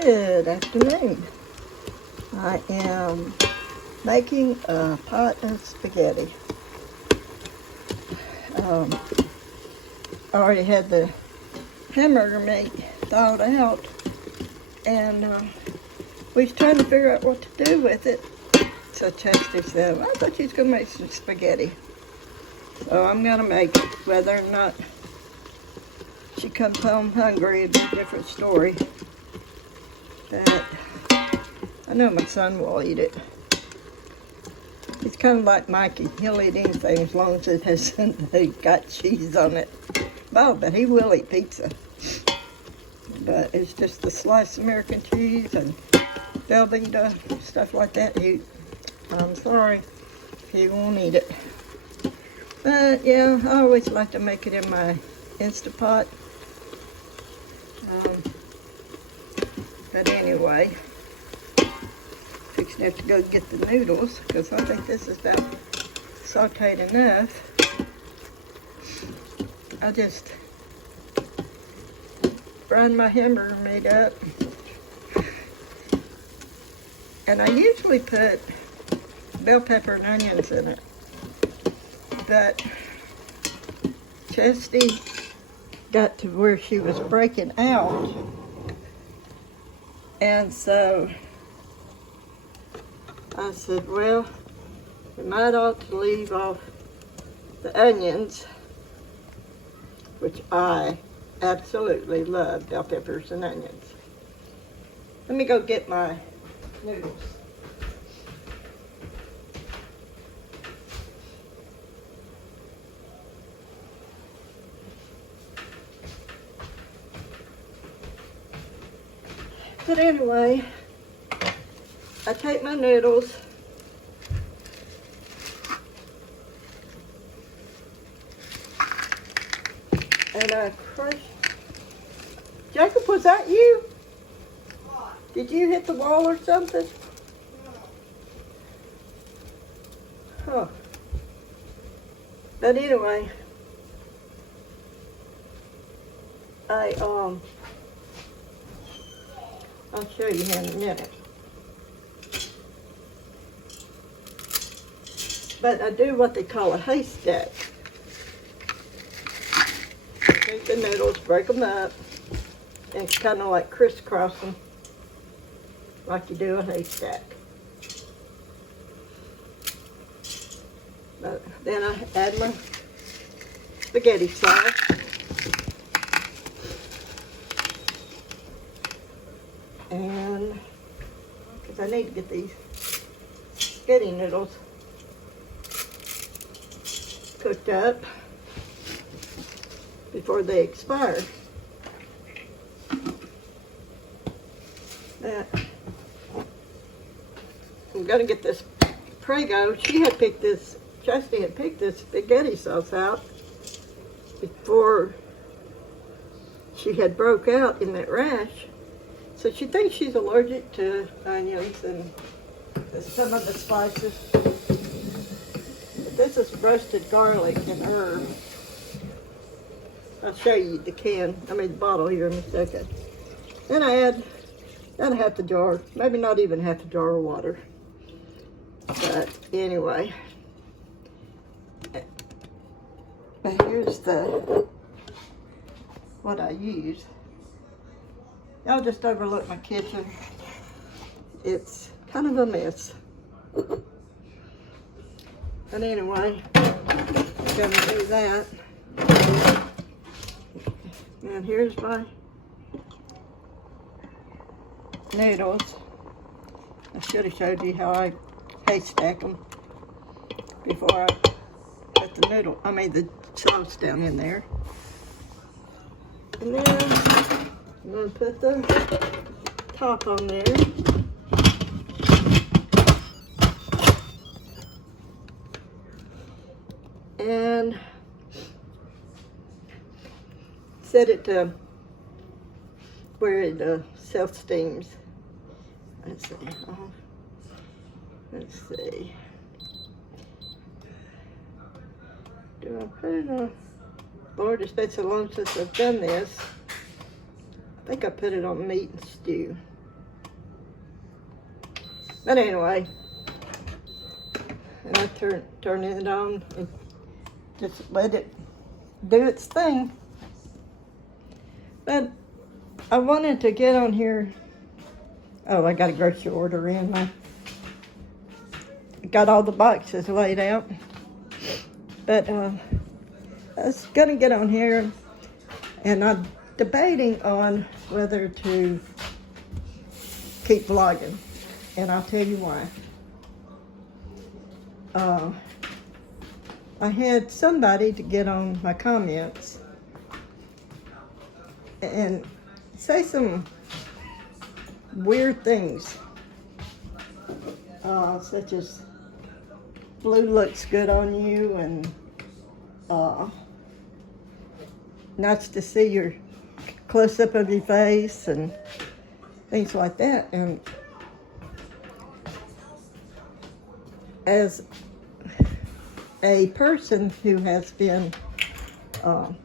Good afternoon. I am making a pot of spaghetti. I already had the hamburger meat thawed out, and we was trying to figure out what to do with it. So Chastity said, well, I thought you was going to make some spaghetti. So I'm going to make it. Whether or not she comes home hungry, it'd be a different story. But I know my son will eat it. He's kind of like Mikey. He'll eat anything as long as it hasn't got cheese on it. Oh, but he will eat pizza. But it's just the sliced American cheese and Velveeta, stuff like that. I'm sorry, he won't eat it. But yeah, I always like to make it in my Instapot. But anyway, fixing to have to go get the noodles because I think this is about sauteed enough. I just brine my hamburger meat up, and I usually put bell pepper and onions in it, but Chastity got to where she was breaking out, and so I said, well, we might ought to leave off the onions, which I absolutely love, bell peppers and onions. Let me go get my noodles. But anyway, I take my noodles and I crush. Jacob, was that you? Did you hit the wall or something? Huh. But anyway, I'll show you here in a minute. But I do what they call a haystack. Take the noodles, break them up, and kind of like crisscross them, like you do a haystack. But then I add my spaghetti sauce. And because I need to get these spaghetti noodles cooked up before they expire. But I'm gonna get this Prego. Chastity had picked this spaghetti sauce out before she had broke out in that rash. So she thinks she's allergic to onions and some of the spices. But this is roasted garlic and herb. I'll show you the bottle here in a second. Then I add about half a jar, maybe not even half a jar of water. But anyway, but here's what I use. Y'all just overlook my kitchen. It's kind of a mess. But anyway, I'm gonna do that. And here's my noodles. I should have showed you how I haystack them before I put the sauce down in there. And then I'm going to put the top on there. And set it to where it self-steams. Let's see. Let's see. Do I put it on? Lord, it's been so long since I've done this. I think I put it on meat and stew. But anyway, and I turn it on and just let it do its thing. But I wanted to get on here. Oh, I got a grocery order in. I got all the boxes laid out. But I was going to get on here, and I'm debating on whether to keep vlogging. And I'll tell you why. I had somebody to get on my comments and say some weird things, such as blue looks good on you, and nice to see your close-up of your face, and things like that. And as a person who has been, I'm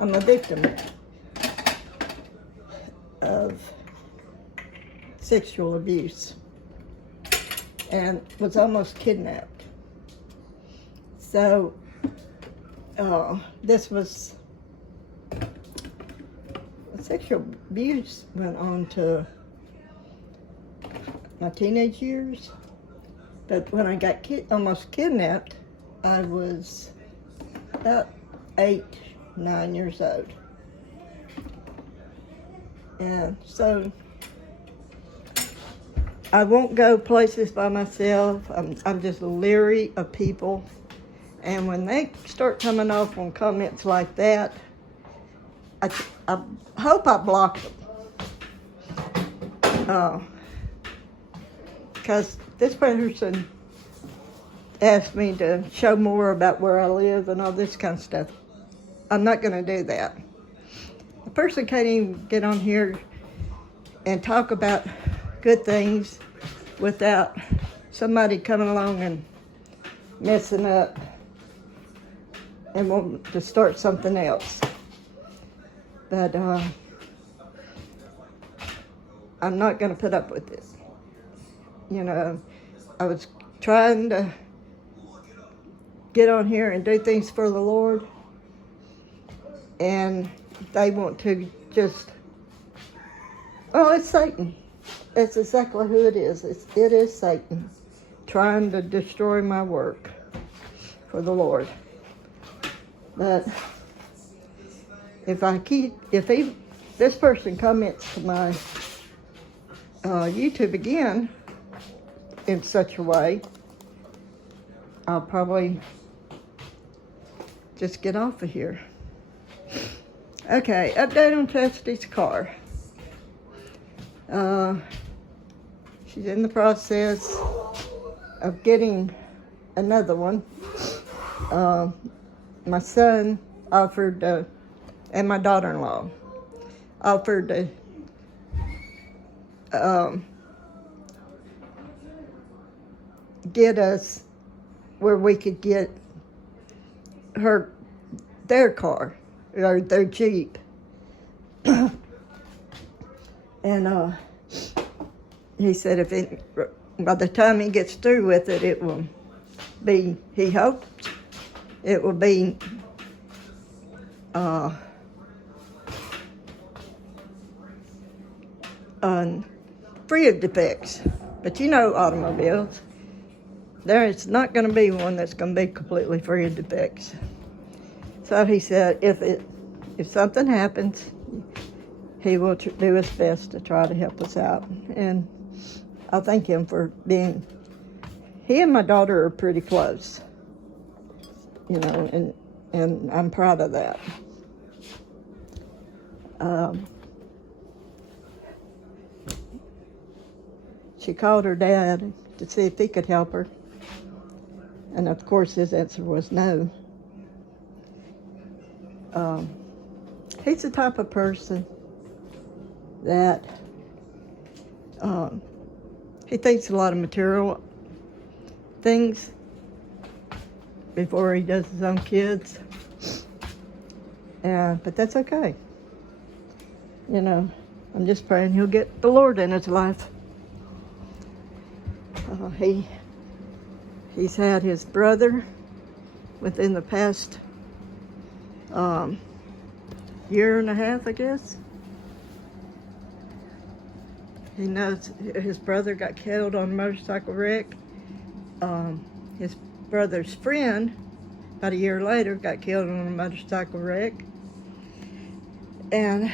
a victim of sexual abuse and was almost kidnapped. So this was, sexual abuse went on to my teenage years. But when I got almost kidnapped, I was about 8, 9 years old. And so I won't go places by myself. I'm just leery of people. And when they start coming off on comments like that, I hope I block them. Because this person asked me to show more about where I live and all this kind of stuff. I'm not going to do that. A person can't even get on here and talk about good things without somebody coming along and messing up and wanting to start something else. But I'm not going to put up with this. You know, I was trying to get on here and do things for the Lord, and they want to just, well, it's Satan. That's exactly who it is. It is Satan trying to destroy my work for the Lord. But if this person comments to my YouTube again in such a way, I'll probably just get off of here. Okay, update on Chastity's car. She's in the process of getting another one. My son offered, and my daughter-in-law offered to get us where we could get their car, or their Jeep. And he said by the time he gets through with it, it will be, he hopes, it will be free of defects. But you know automobiles, there is not going to be one that's going to be completely free of defects. So he said if something happens, he will do his best to try to help us out. And I thank him for being, he and my daughter are pretty close, you know, and I'm proud of that. She called her dad to see if he could help her. And of course his answer was no. He's the type of person that he thinks a lot of material things before he does his own kids. But that's okay. You know, I'm just praying he'll get the Lord in his life. he's had his brother within the past year and a half, I guess. He knows his brother got killed on a motorcycle wreck. His brother's friend, about a year later, got killed on a motorcycle wreck. And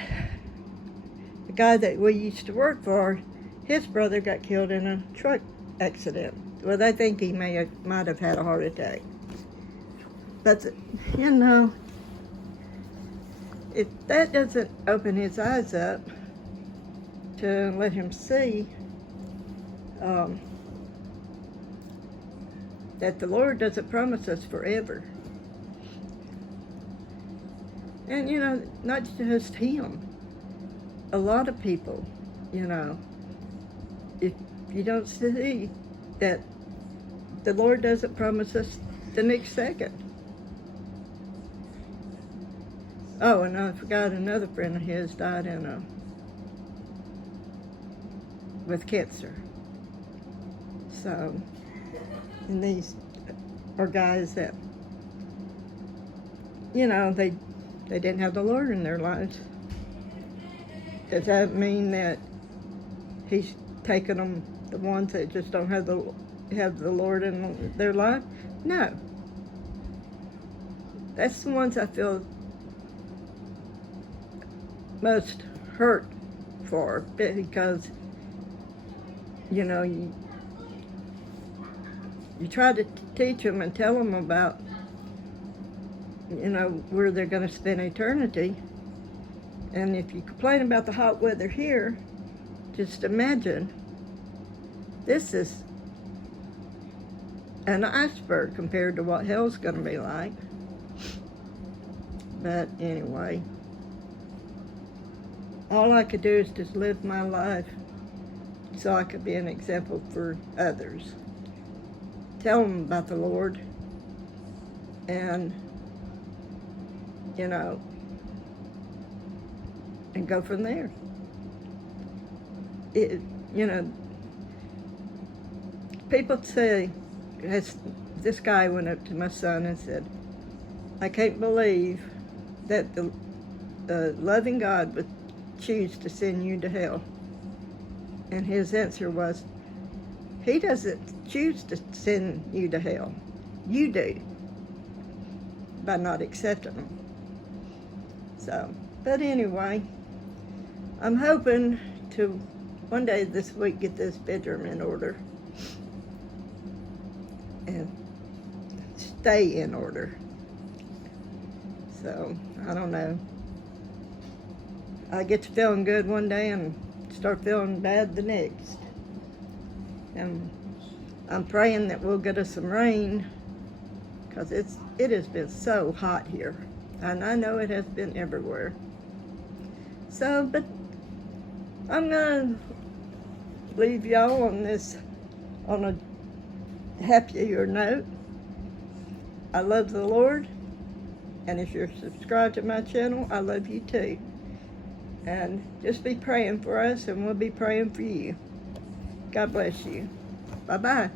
the guy that we used to work for, his brother got killed in a truck accident. Well, they think he might have had a heart attack. But, you know, if that doesn't open his eyes up to let him see that the Lord doesn't promise us forever. And, you know, not just him. A lot of people, you know, if you don't see that the Lord doesn't promise us the next second. Oh, and I forgot another friend of his died with cancer. So, and these are guys that, you know, they didn't have the Lord in their lives. Does that mean that he's taking them, the ones that just don't have the Lord in their life? No. That's the ones I feel most hurt for, because, you know, you try to teach them and tell them about, you know, where they're going to spend eternity. And if you complain about the hot weather here, just imagine, this is an iceberg compared to what hell's going to be like. But anyway, all I could do is just live my life so I could be an example for others. Tell them about the Lord, and, you know, and go from there. You know, people say, this guy went up to my son and said, I can't believe that the loving God would choose to send you to hell. And his answer was, he doesn't choose to send you to hell. You do, by not accepting him. So, but anyway, I'm hoping to one day this week get this bedroom in order and stay in order. So, I don't know. I get to feeling good one day and start feeling bad the next. And I'm praying that we'll get us some rain, because it has been so hot here. And I know it has been everywhere. So, but I'm going to leave y'all on a happier note. I love the Lord. And if you're subscribed to my channel, I love you too. And just be praying for us, and we'll be praying for you. God bless you. Bye-bye.